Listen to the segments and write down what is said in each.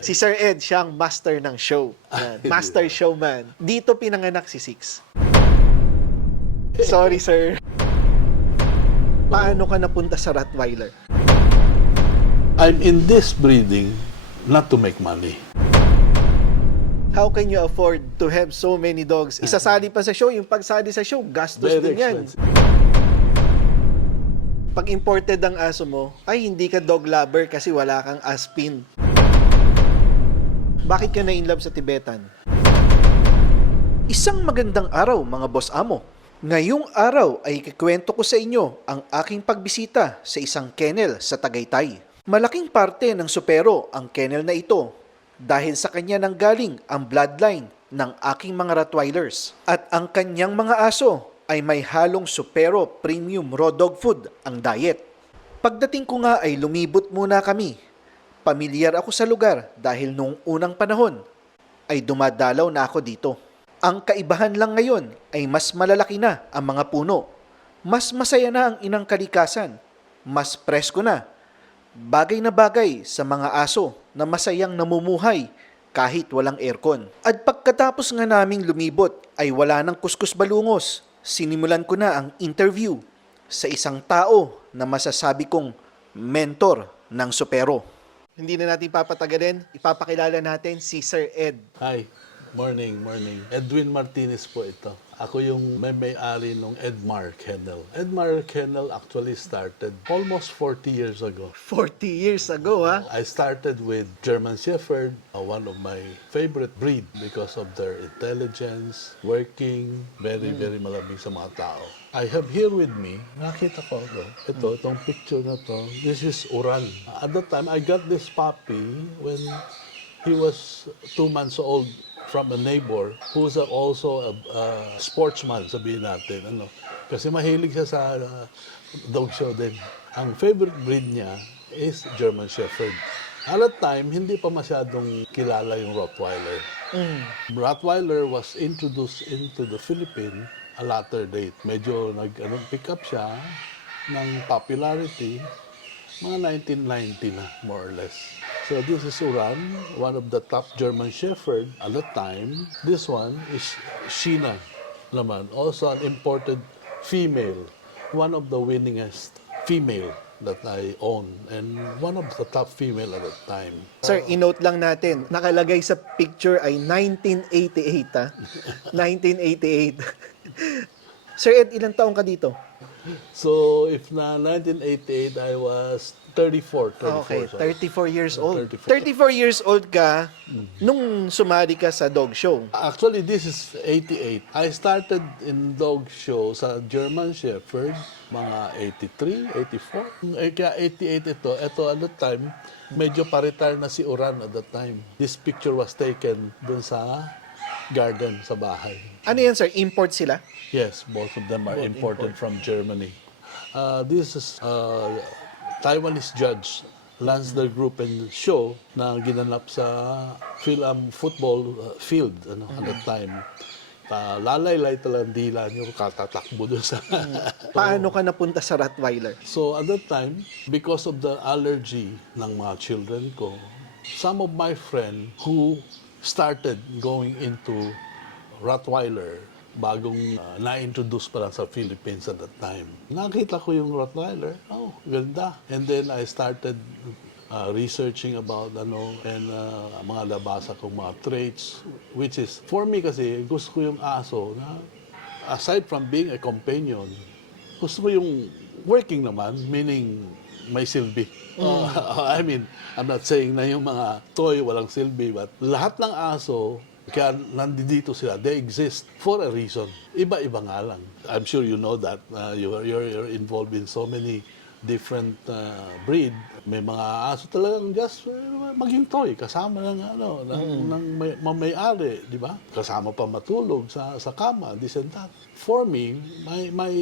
Si Sir Ed, siyang master ng show. Yan. Master showman. Dito pinanganak si Six. Sorry, sir. Paano ka napunta sa Rottweiler? I'm in this breeding not to make money. How can you afford to have so many dogs? Isasali pa sa show, yung pagsali sa show, gastos Very din yan. expensive. Pag imported ang aso mo, ay hindi ka dog lover kasi wala kang aspin. Bakit ka na-inlove sa Tibetan? Isang magandang araw mga boss amo. Ngayong araw ay ikikwento ko sa inyo ang aking pagbisita sa isang kennel sa Tagaytay. Malaking parte ng supero ang kennel na ito dahil sa kanya nanggaling ang bloodline ng aking mga Rottweilers. At ang kanyang mga aso ay may halong supero premium raw dog food ang diet. Pagdating ko nga ay lumibot muna kami. Pamilyar ako sa lugar dahil noong unang panahon ay dumadalaw na ako dito. Ang kaibahan lang ngayon ay mas malalaki na ang mga puno. Mas masaya na ang inang kalikasan. Mas presko na. Bagay na bagay sa mga aso na masayang namumuhay kahit walang aircon. At pagkatapos nga naming lumibot ay wala nang kuskus balungos. Sinimulan ko na ang interview sa isang tao na masasabi kong mentor ng supero. Hindi na natin papatagalin, ipapakilala natin si Sir Ed. Hi, morning. Edwin Martinez po ito. Ako yung may-ari ng Edmar Kennel. Edmar Kennel actually started almost 40 years ago. 40 years ago, ha? I started with German Shepherd, one of my favorite breed because of their intelligence, working, very malambing sa mga tao. I have here with me, nakita ko itong picture na to, this is Uran. At that time, I got this puppy when he was 2 months old from a neighbor who's also a sportsman, sabihin natin. Kasi mahilig siya sa dog show din. Ang favorite breed niya is German Shepherd. At that time, hindi pa masyadong kilala yung Rottweiler. Rottweiler was introduced into the Philippines a latter date. Medyo pick up siya ng popularity mga 1990 na, more or less. So this is Uran, one of the top German Shepherd at the time. This one is Sheena naman, also an imported female. One of the winningest female that I own and one of the top female at that time. Sir, inote lang natin, nakalagay sa picture ay 1988, ha? 1988. Sir Ed, ilang taong ka dito? So if na 1988, I was 34. Okay, sorry. 34 years old. 34 34. years old ka nung sumali ka sa dog show. Actually, this is 88. I started in dog show sa German Shepherd, mga 83, 84. Kaya 88 ito. Ito at the time, medyo pa-retire na si Uran at that time. This picture was taken dun sa garden sa bahay. Ano yan, sir? Import sila? Yes, both of them are Both imported from Germany. This is Taiwanese judge, Lansder Group and Show na ginanap sa football field at that time. Lalaylay talagang dila nyo, katatakbo doon sa... Paano ka napunta sa Rottweiler? So at that time, because of the allergy ng mga children ko, some of my friends who started going into Rottweiler, bagong na-introduce pa lang sa Philippines at that time. Nakita ko yung Rottweiler, ganda. And then I started researching about and mga labasa kong mga traits, which is, for me kasi, gusto ko yung aso na, aside from being a companion, gusto ko yung working naman, meaning may silbi. I mean, I'm not saying na yung mga toy walang silbi, but lahat ng aso, kaya nandito sila, they exist for a reason. Iba-iba nga lang. I'm sure you know that. You're involved in so many different breed. May mga aso talagang just maging toy, kasama ng may-ari, di ba? Kasama pa matulog sa kama, this and that. For me,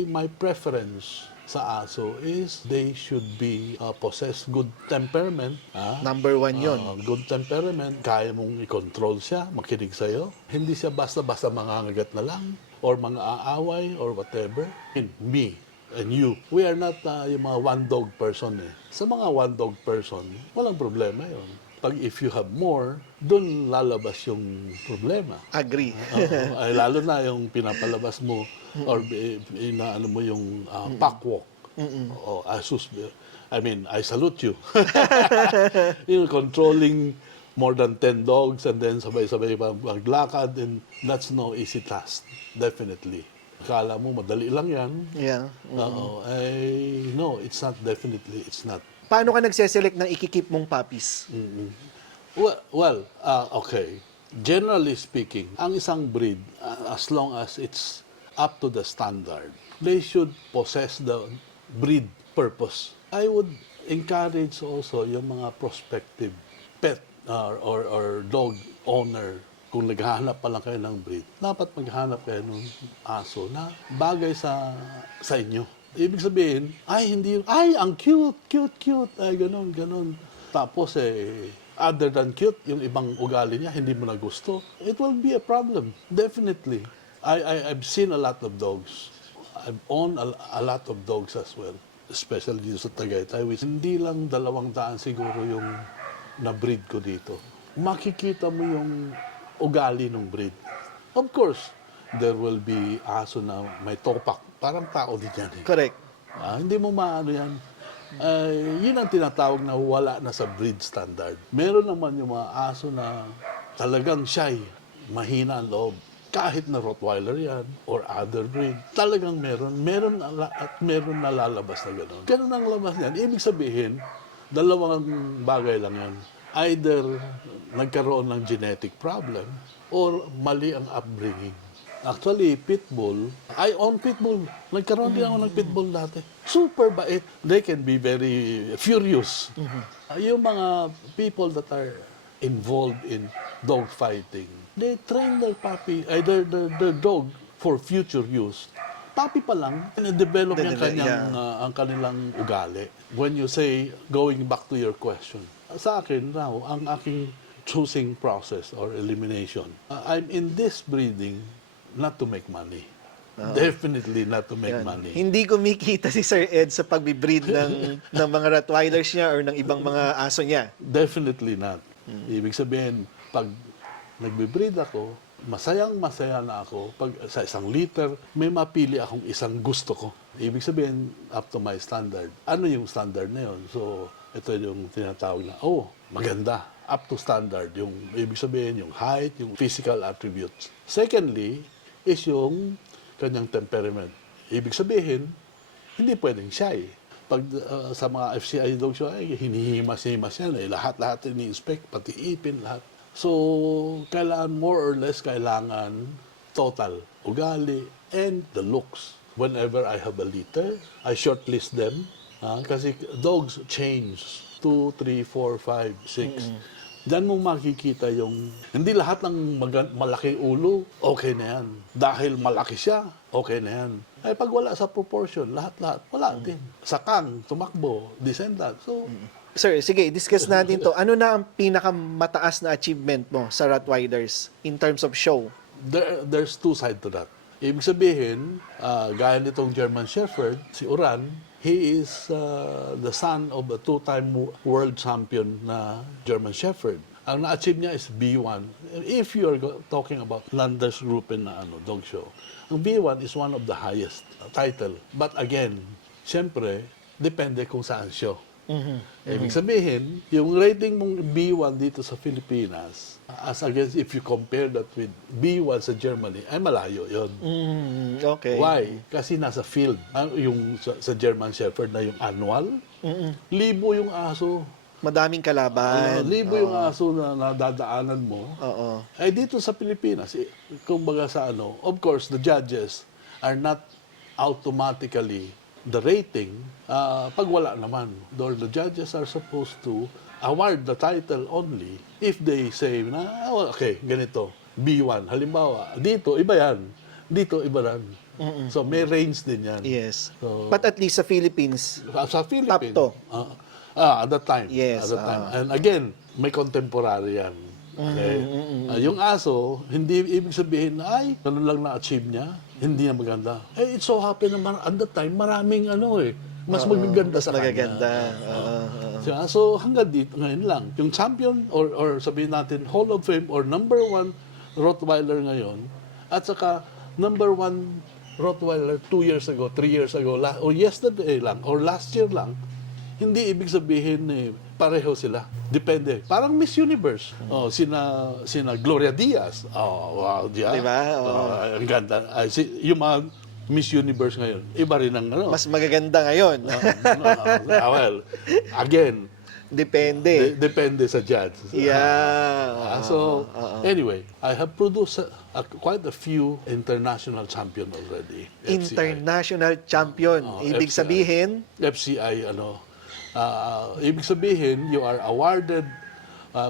my preference sa aso is they should be possess good temperament. Number one yun. Good temperament. Kaya mong i-control siya, makinig sa'yo. Hindi siya basta-basta mangangagat na lang or mga aaway or whatever. And me and you, we are not yung mga one-dog person. Sa mga one-dog person, walang problema yun. Pag if you have more, doon lalabas yung problema. Agree. Oo, ay lalo na yung pinapalabas mo or inaano mo yung pack walk. O I salute you. Yung controlling more than 10 dogs and then sabay-sabay maglakad, and that's no easy task. Definitely. Akala mo madali lang yan. Yeah. Oo. No, it's not. Definitely, it's not. Paano ka nagseselect ng ikikip mong puppies? Okay. Generally speaking, ang isang breed, as long as it's up to the standard, they should possess the breed purpose. I would encourage also yung mga prospective pet or dog owner, kung naghahanap pa lang kayo ng breed, dapat maghanap kayo ng aso na bagay sa inyo. Ibig sabihin, ang cute, ay, ganon. Tapos, other than cute, yung ibang ugali niya, hindi mo na gusto, it will be a problem, definitely. I've seen a lot of dogs. I've owned a lot of dogs as well, especially dito sa Tagaytay, which hindi lang 200 siguro yung na-breed ko dito. Makikita mo yung ugali ng breed. Of course, there will be aso na may topak. Parang tao din yan. Correct. Hindi mo maano yan. Yun ang tinatawag na wala na sa breed standard. Meron naman yung mga aso na talagang shy, mahina ang loob. Kahit na Rottweiler yan or other breed, talagang meron na lalabas na gano'n. Ganun ang labas niyan. Ibig sabihin, dalawang bagay lang yan. Either nagkaroon ng genetic problem or mali ang upbringing. Actually, pitbull, I own pitbull. Nagkaroon din ako ng pitbull dati. Super bait. They can be very furious. Yung mga people that are involved in dog fighting, they train their puppy, their dog for future use. Puppy pa lang, develop yung ang kanilang ugali. When you say, going back to your question, sa akin raw, ang aking choosing process or elimination, I'm in this breeding not to make money. Definitely not to make money. Hindi kumikita si Sir Ed sa pagbibreed ng mga Rottweilers niya or ng ibang mga aso niya. Definitely not. Ibig sabihin, pag nagbe-breed ako, masayang-masaya na ako. Pag sa isang liter, may mapili akong isang gusto ko. Ibig sabihin, up to my standard. Ano yung standard na yun? So, ito yung tinatawag na, maganda. Up to standard. Yung, ibig sabihin, yung height, yung physical attributes. Secondly, is yung kanyang temperament. Ibig sabihin, hindi pwedeng shy. Pag sa mga FCI dog show, hinihimas-himas yan. Lahat-lahat ini-inspect, pati ipin, lahat. So, kailangan more or less, kailangan total ugali and the looks. Whenever I have a litter, I shortlist them. Kasi dogs change. 2, 3, 4, 5, 6. Diyan mo makikita yung, hindi lahat ng malaking ulo, okay na yan. Dahil malaki siya, okay na yan. Ay pag wala sa proportion, lahat-lahat, wala din. Sakang, tumakbo, descendant. So, Sir, sige, discuss natin to. Ano na ang pinakamataas na achievement mo sa Rottweilers in terms of show? there's two sides to that. Ibig sabihin, gaya nitong German Shepherd, si Uran, he is the son of a two-time world champion na German Shepherd. Ang na-achieve niya is B1. If you are talking about Landesgruppen na dog show, ang B1 is one of the highest title. But again, siyempre, depende kung saan show. Ibig sabihin, yung rating mong B1 dito sa Pilipinas, as against if you compare that with B1 sa Germany, ay malayo yon. Okay. Why? Kasi nasa field. Yung sa German Shepherd na yung annual, libo yung aso. Madaming kalaban. Libo yung aso na nadadaanan mo. Oo. Ay dito sa Pilipinas, kumbaga sa of course, the judges are not automatically the rating pag wala naman. The judges are supposed to award the title only if they say na, okay, ganito, B1. Halimbawa, dito, iba yan. Dito, iba yan. So, may range din yan. Yes. So, But at least sa Philippines, sa Philippines. top At that time. Yes, At that time. And again, may contemporary yan. Okay? Yung aso, hindi ibig sabihin na, ay, ganun lang na-achieve niya, hindi niya maganda. It so happen naman, at that time, maraming mas magaganda sa kanya. magaganda. Diba? So hanggang dito ngayon lang. Yung champion or sabihin natin Hall of Fame or number 1 Rottweiler ngayon at saka number 1 Rottweiler 2 years ago, 3 years ago, or yesterday lang or last year lang, hindi ibig sabihin pareho sila. Depende. Parang Miss Universe. Oh, sina Gloria Diaz. Oh, wow, diyan. Diba? Oo. Ang ganda. Yung mga Miss Universe ngayon, iba rin ang ano. Mas magaganda ngayon. Well, again, Depende. depende sa judge. Yeah. Anyway, I have produced quite a few international champion already. FCI. International champion. Ibig FCI. sabihin, FCI, ibig sabihin, you are awarded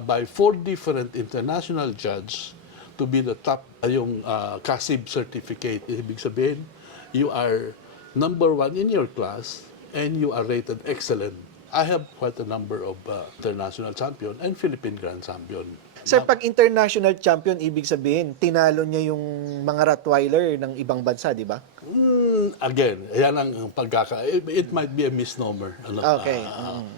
by 4 different international judges to be the top, yung CASIB certificate. Ibig sabihin, you are number 1 in your class and you are rated excellent. I have quite a number of international champion and Philippine Grand Champion. sir, pag international champion, ibig sabihin, tinalo niya yung mga Rottweiler ng ibang bansa, di ba? Again, yan ang it might be a misnomer. Okay.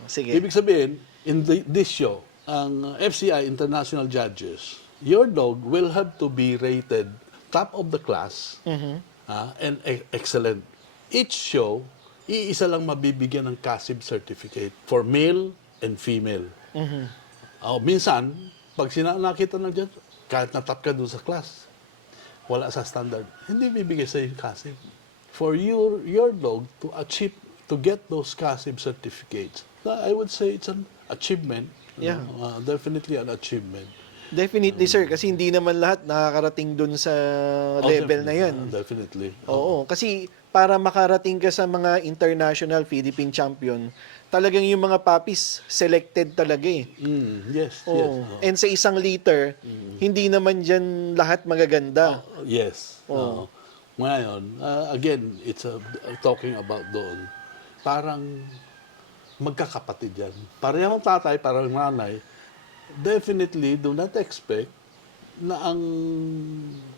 Sige. Ibig sabihin, in this show, ang FCI International Judges, your dog will have to be rated top of the class and excellent. Each show, iisa lang mabibigyan ng CASIB certificate for male and female. Minsan, pag nakita ng judge, kahit natap ka doon sa class, wala sa standard, hindi bibigay sa yung CASIB. For your dog to get those CASIB certificates, I would say it's an achievement. Yeah. Definitely an achievement. Definitely, sir. Kasi hindi naman lahat nakakarating dun sa level na yun. Definitely. Oo. Kasi para makarating ka sa mga international Philippine champion, talagang yung mga puppies selected talaga eh. Yes, yes. Oo. And sa isang litter, hindi naman dyan lahat magaganda. Yes. Ngayon, again, it's talking about doon. Parang magkakapatid yan. Parehong tatay, parehong nanay. Definitely, do not expect na ang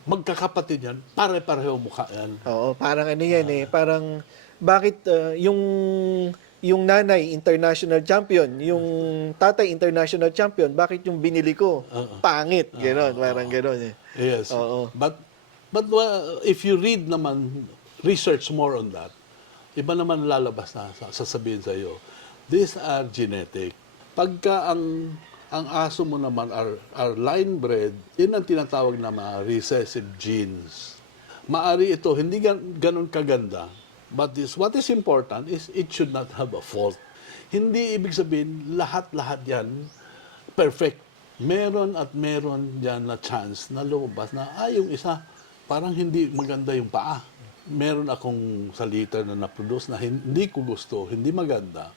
magkakapatid yan, pare-pareho mukha yan. Oo, parang ano yan eh. Parang, bakit yung nanay, international champion, yung tatay, international champion, bakit yung binili ko, pangit, gano'n, parang gano'n eh. Yes. Oo. But if you read naman, research more on that, iba naman lalabas na sasabihin sa iyo, these are genetic. Pagka ang aso mo naman are line bred, yun ang tinatawag na mga recessive genes. Maari ito, hindi ganun kaganda, but what is important is it should not have a fault. Hindi ibig sabihin, lahat-lahat yan perfect. Meron at meron dyan na chance na lumabas na, yung isa, parang hindi maganda yung paa. Meron akong sa litter na na-produce na hindi ko gusto, hindi maganda.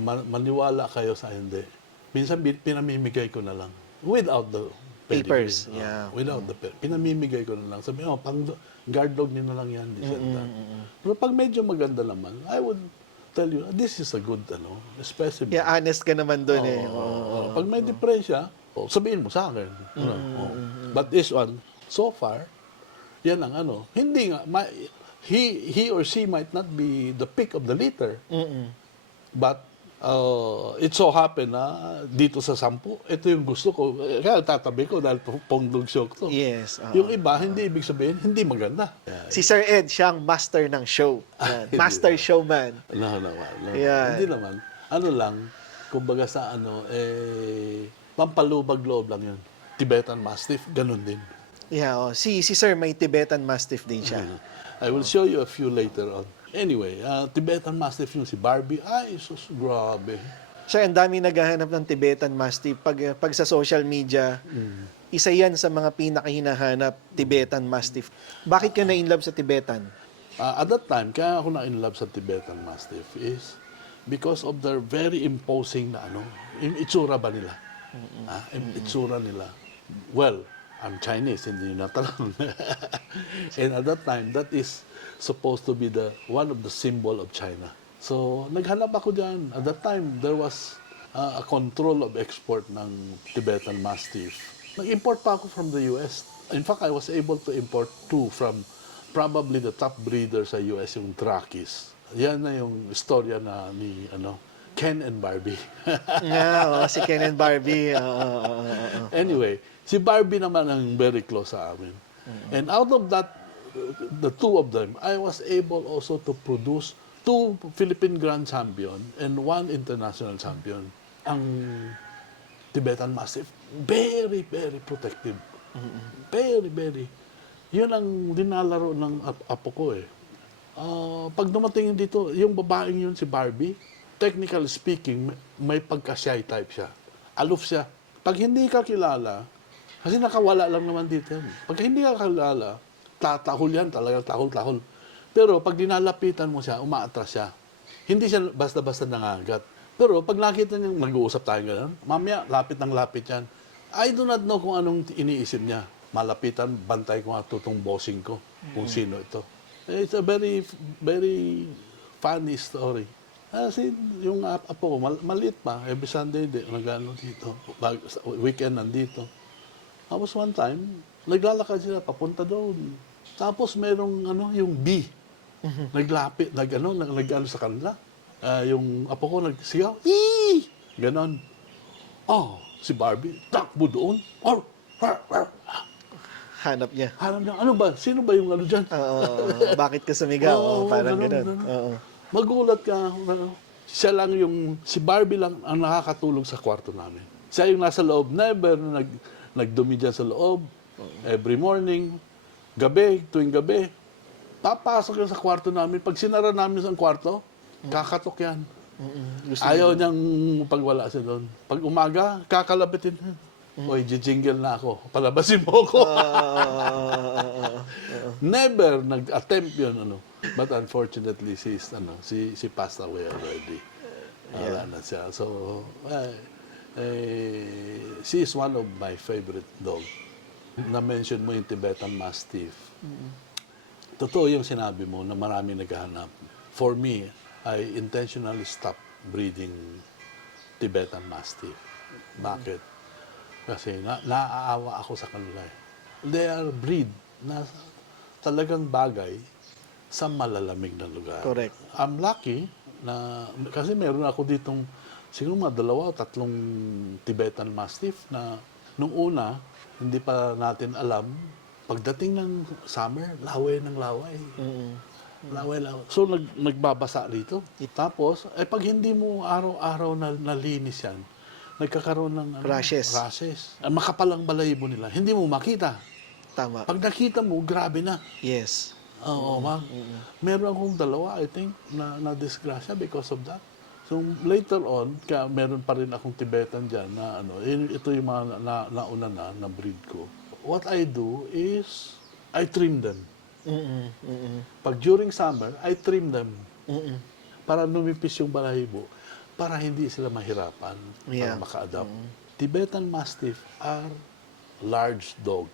Maniwala kayo sa hindi. Minsan pinamimigay ko na lang without the Papers, pedigree. yeah. Without the pinamimigay ko na lang. Sabi, pang guard dog niyo na lang yan. Pero pag medyo maganda naman, I would tell you, this is a good specimen. Yeah, honest ka naman doon eh. Pag may diferensya, sabihin mo sa akin. But this one, so far, yan ang hindi nga, he or she might not be the pick of the litter. But it so happen na dito sa 10, ito yung gusto ko. Kaya tatabi ko dahil pongdog show to. Yes. Yung iba, hindi ibig sabihin, hindi maganda. Si Sir Ed, siyang master ng show. Yan. Master showman. No. Yan. Hindi naman. Kumbaga sa pampalubag loob lang yun. Tibetan Mastiff, ganun din. Yeah, si Sir may Tibetan Mastiff din siya. I will show you a few later on. Anyway, Tibetan Mastiff yung si Barbie. Ay, sus, grabe. Sir, ang dami naghahanap ng Tibetan Mastiff. Pag sa social media, isa yan sa mga pinakahinahanap, Tibetan Mastiff. Bakit ka na-inlove sa Tibetan? At that time, kaya ako na-inlove sa Tibetan Mastiff is because of their very imposing na yung itsura ba nila? Yung itsura nila. Well, I'm Chinese, hindi nyo natanong. And at that time, that is supposed to be one of the symbol of China. So, naghanap ako dyan. At that time, there was a control of export ng Tibetan Mastiff. Nag-import pa ako from the US. In fact, I was able to import 2 from probably the top breeder sa US, yung Trakis. Yan na yung istorya na ni Ken and Barbie. Si Ken and Barbie. Anyway, si Barbie naman ang very close sa amin. And out of that, the two of them, I was able also to produce 2 Philippine Grand Champion and 1 international champion. Ang Tibetan Mastiff, very, very protective. Very, very. Yun ang dinalaro ng apo ko eh. Pag dumating dito, yung babaeng yun, si Barbie, technically speaking, may pagka-shy type siya. Aloof siya. Pag hindi ka kilala, kasi nakawala lang naman dito yan. Pag hindi ka kilala, tatahol yan, talagang tahol-tahol. Pero pag dinalapitan mo siya, umaatras siya. Hindi siya basta-basta nangagat. Pero pag nakita niya, mag-uusap tayo gano'n, mamaya, lapit ng lapit yan. I do not know kung anong iniisip niya. Malapitan, bantay ko nga itong bossing ko, kung sino ito. It's a very, very funny story. Kasi yung apo ko, maliit pa, every Sunday, nag-ano dito, weekend nandito. Tapos one time, naglalakad sila, papunta doon. Tapos merong yung bee, naglapit, nag-ano sa kanila. Yung apo ko nagsigaw, "Ee!" Ganon. Oh, si Barbie, takbo doon. Hanap niya. Hanap niya, ano ba? Sino ba yung ano dyan? Bakit ka sumigaw? Oo, Parang ganun. ganun. Magulat ka. Siya lang si Barbie lang ang nakakatulog sa kwarto namin. Siya yung nasa loob, never nagdumi dyan sa loob. Every morning, tuwing gabi, papasok yan sa kwarto namin. Pag sinara namin sa kwarto, kakatok yan. Ayaw niyang pagwala siya doon. Pag umaga, kakalabitin. Oy, jingle na ako. Palabasin mo ako. Never nag-attempt yun. But unfortunately, si passed away already. Wala na siya. So, she is one of my favorite dog. Na-mention mo yung Tibetan Mastiff. Totoo yung sinabi mo na marami naghahanap. For me, I intentionally stopped breeding Tibetan Mastiff. Bakit? Kasi naaawa ako sa kanila. They are breed na talagang bagay sa malalamig na lugar. Correct. I'm lucky na, kasi meron ako ditong siguro mga 2 o 3 Tibetan Mastiff na nung una, hindi pa natin alam, pagdating ng summer, laway ng laway. Laway. So, nagbabasa rito. Tapos, pag hindi mo araw-araw nalinis yan, nagkakaroon ng Rashes. Makapalang balahibo nila. Hindi mo makita. Tama. Pag nakita mo, grabe na. Yes. Oo, ma'am. Meron akong 2, I think, na disgrasya because of that. So, later on, kaya meron pa rin akong Tibetan dyan na ito yung mga nauna na breed ko. What I do is, I trim them. Pag during summer, I trim them. Para numipis yung balahibo. Para hindi sila mahirapan para maka-adapt. Tibetan Mastiff are large dog.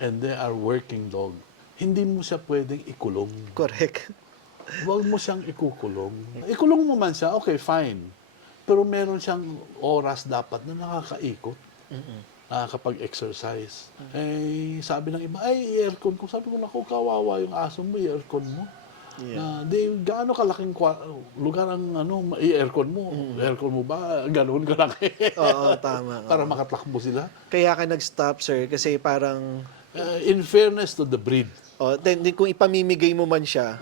And they are working dog. Hindi mo siya pwedeng ikulong. Correct. Huwag mo siyang ikukulong. Ikulong mo man siya, okay, fine. Pero meron siyang oras dapat na nakakaikot. Nakakapag-exercise. Sabi ng iba, i-aircon ko. Sabi ko, naku, kawawa yung aso mo, i-aircon mo. Yeah. Gaano kalaking lugar ang i-aircon mo? Aircon mo ba? Ganoon kalaki. Oo, tama. Para makatakbo sila. Kaya ka nag-stop, sir, kasi parang In fairness to the breed. then kung ipamimigay mo man siya,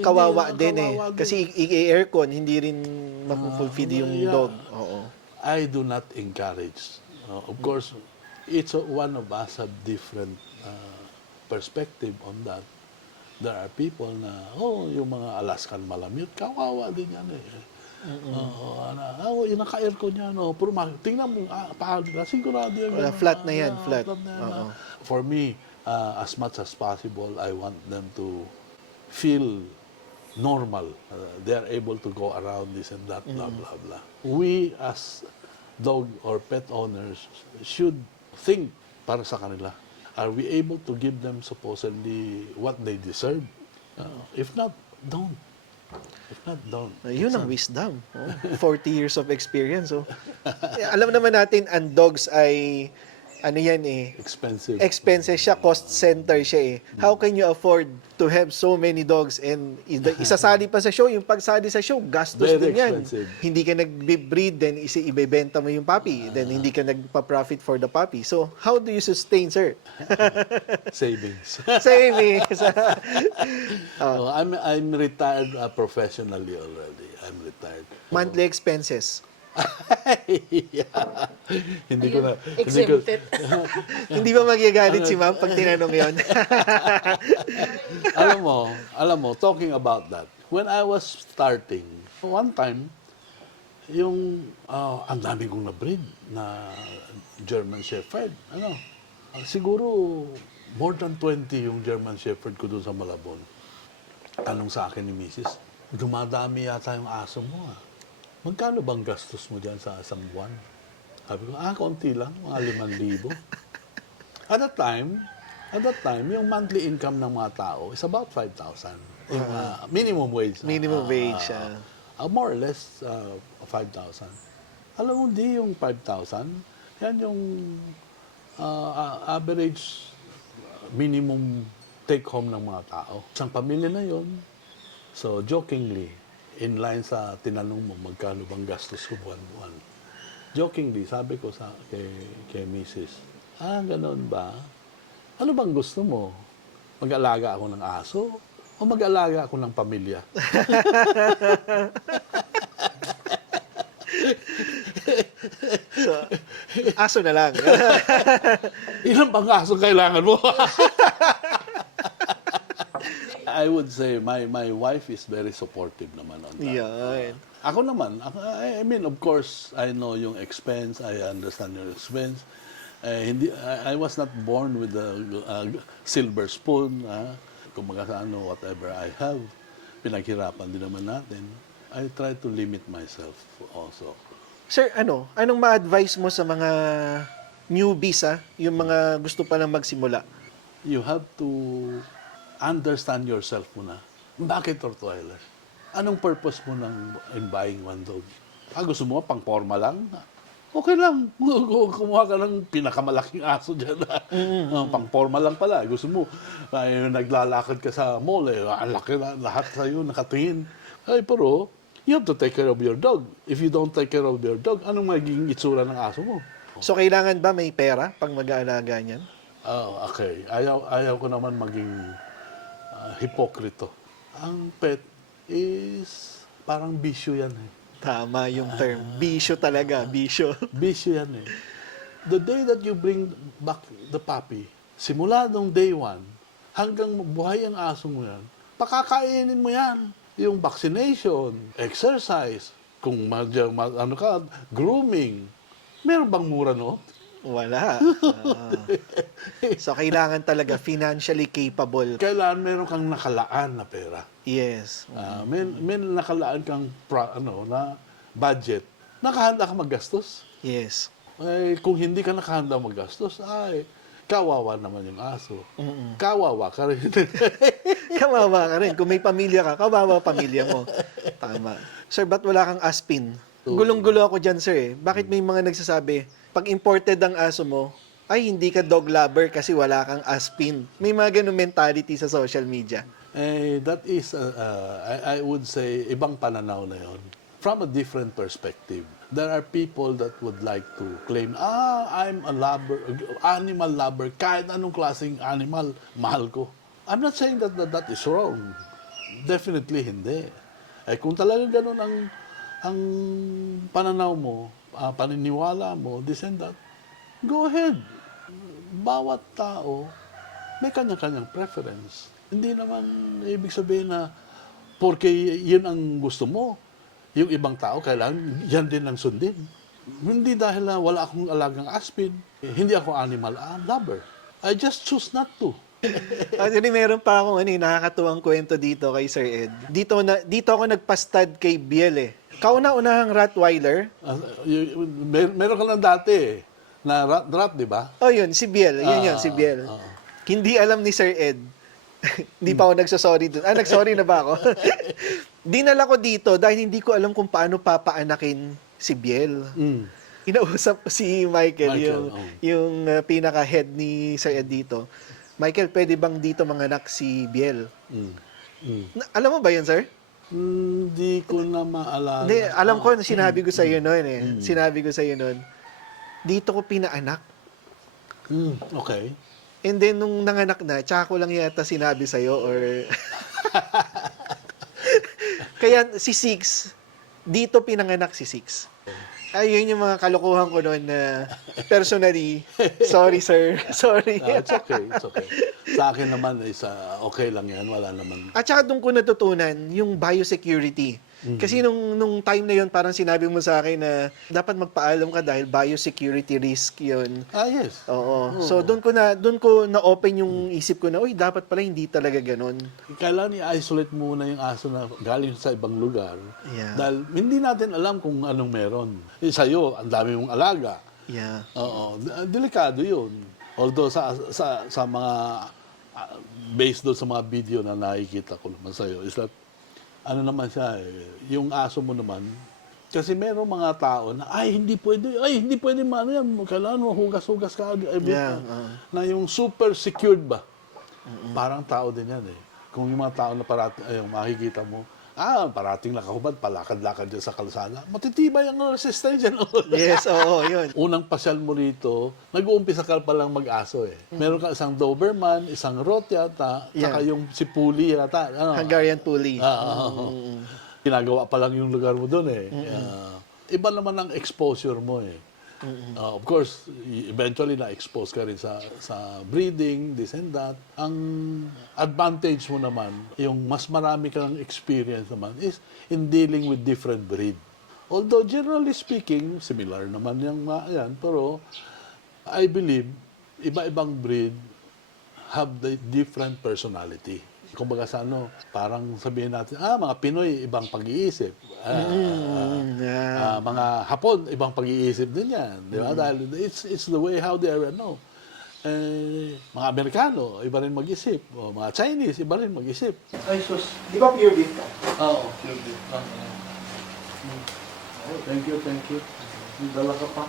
kawawa din eh. Kasi i-aircon, hindi rin mapufulfeed yung dog. Oo. I do not encourage. Of course, one of us have different perspective on that. There are people na, yung mga Alaskan Malamute, kawawa din yan eh. Yung naka-aircon yan, pero tingnan mo, sigurado yan. Flat na yan, flat. For me, as much as possible, I want them to feel normal. They are able to go around this and that, blah, blah, blah. We as dog or pet owners should think para sa kanila. Are we able to give them supposedly what they deserve? If not, don't. If not, don't. Yun ang wisdom. 40 years of experience. Alam naman natin, ang dogs ay ano yan eh, Expensive. expenses siya, cost center siya eh. How can you afford to have so many dogs and isasali pa sa show, yung pagsali sa show, gastos Very din yan. expensive. Hindi ka nag-breed, then ibebenta mo yung puppy, then hindi ka nagpa-profit for the puppy. So, how do you sustain, sir? Savings. Savings. Oh, I'm retired professionally already. I'm retired. Monthly expenses. Yeah. Hindi ko na hindi ko Exempted. Hindi ba magagalit si ma'am pag tinanong yon? alam mo, talking about that, when I was starting, one time, yung ang dami kong na-breed na German Shepherd. Siguro more than 20 yung German Shepherd ko doon sa Malabon. Tanong sa akin ni Mrs., dumadami yata yung aso mo. Magkano bang gastos mo dyan sa isang buwan? Sabi ko, konti lang, mga 5,000. At that time, yung monthly income ng mga tao is about 5,000. Yung minimum wage. Minimum wage. More or less 5,000. Alam mo, di yung 5,000, yan yung average minimum take home ng mga tao. Isang pamilya na yon. So, jokingly, in line sa tinanong mo, magkano bang gastos ko buwan-buwan? Jokingly, sabi ko kay Mrs., ganoon ba? Ano bang gusto mo? Mag-alaga ako ng aso o mag-alaga ako ng pamilya? So, aso na lang. Ilan bang aso kailangan mo? I would say my wife is very supportive naman on that. Yan. Ako naman, I mean, of course, I know yung expense, I understand your expense. I was not born with a silver spoon. Kung whatever I have, pinaghirapan din naman natin. I try to limit myself also. Sir, anong ma-advise mo sa mga newbies, yung mga gusto pa lang magsimula? You have to understand yourself muna. Bakit Rottweiler? Anong purpose mo in buying one dog? Gusto mo pang-forma lang? Okay lang. Kumuha ka ng pinakamalaking aso dyan. Pang-forma lang pala. Gusto mo, naglalakad ka sa mall, ang laki na, lahat sa'yo nakatingin. Pero, you have to take care of your dog. If you don't take care of your dog, anong magiging itsura ng aso mo? So, kailangan ba may pera pang mag-aalaga niyan? Okay. Ayaw ko naman maging hipokrito. Ang pet is parang bisyo yan eh. Tama yung term. Bisyo talaga, bisyo. Bisyo yan eh. The day that you bring back the puppy, simula nung day 1, hanggang buhay ang aso mo yan, pakakainin mo yan. Yung vaccination, exercise, kung grooming, meron bang mura no? Wala. So, kailangan talaga financially capable. Kailangan meron kang nakalaan na pera. Yes. May nakalaan kang na budget. Nakahanda ka maggastos. Yes. Kung hindi ka nakahanda maggastos, kawawa naman yung aso. Kawawa ka rin. Kawawa ka rin. Kung may pamilya ka, kawawa pamilya mo. Tama. Sir, ba't wala kang aspin? Gulong-gulo ako dyan, sir. Bakit may mga nagsasabi, pag imported ang aso mo, ay hindi ka dog lover kasi wala kang aspin. May mga ganung mentality sa social media. That is, I would say, ibang pananaw na yon. From a different perspective. There are people that would like to claim, I'm a lover, animal lover, kahit anong klaseng animal, mahal ko. I'm not saying that is wrong. Definitely hindi. Kung talagang ganun ang pananaw mo, paniniwala mo, this and that, go ahead. Bawat tao, may kanya-kanyang preference. Hindi naman ibig sabihin na porque yun ang gusto mo, yung ibang tao, kailangan yan din ang sundin. Hindi dahil na wala akong alagang aspin, hindi ako animal lover. I just choose not to. Actually, meron pa akong nakakatuwang kwento dito kay Sir Ed. Dito ako nagpastad kay Biel eh. Kauna-unahang Rottweiler. Meron ka lang dati na rat, di ba? Oh, yun, si Biel. Yun, si Biel. Hindi alam ni Sir Ed. Hindi pa ako nagsasorry dun. Nagsorry na ba ako? Dinala ko dito dahil hindi ko alam kung paano papaanakin si Biel. Kinausap ko si Michael, Michael, yung pinaka-head ni Sir Ed dito. Michael, pwede bang dito manganak si Biel? Alam mo ba yun, sir? Hindi ko na maalala. Hindi, alam ko na sinabi ko sa iyo noon eh. Sinabi ko sa iyo noon, dito ko pinaanak. Okay. And then, nung nanganak na, tsaka ko lang yata sinabi sa'yo or... Kaya si Six, dito pinanganak si Six. Ayun yung mga kalokohan ko noon na personally, sorry sir, sorry. It's okay, it's okay. Sa akin naman is okay lang yan, wala naman. At saka doon ko natutunan yung biosecurity. Kasi nung time na yon parang sinabi mo sa akin na dapat magpaalam ka dahil biosecurity risk yon. Yes. Oo. So doon ko na open yung isip ko na, uy, dapat pala hindi talaga ganon. Kailangan i-isolate muna yung aso na galing sa ibang lugar. Yeah. Dahil hindi natin alam kung anong meron. Sa'yo, ang dami mong alaga. Yeah. Oo, delikado yun. Although sa mga, based doon sa mga video na nakikita ko naman sa'yo, is that, ano naman siya, yung aso mo naman, kasi merong mga tao na, hindi pwede, ano yan, kailangan mo hugas-hugas ka. Yeah, Na yung super secured ba? Parang tao din yan eh. Kung yung mga tao na parating, makikita mo, parating nakahubad, palakad-lakad dyan sa kalsada, matitibay ang resistensya. Yes, oo, yun. Unang pasyal mo rito, nag-uumpisa ka pa lang mag-aso eh. Meron ka isang Doberman, isang Rot yata, saka yung si Puli yata. Hungarian Puli. Ginagawa pa lang yung lugar mo doon eh. Iba naman ang exposure mo eh. Of course, eventually na-expose ka rin sa breeding, this and that. Ang advantage mo naman, yung mas marami kang experience naman, is in dealing with different breed. Although generally speaking, similar naman yung yan, pero I believe, iba-ibang breed have the different personality. Kumbaga sa parang sabihin natin, mga Pinoy, ibang pag-iisip. Mga Hapon, ibang pag-iisip din yan. Di ba? Dahil it's the way how they are, mga Amerikano, iba rin mag-isip. O, mga Chinese, iba rin mag-isip. Ay, sus. Di ba pure beef ka? Oo, pure beef. Thank you. Dala ka pa.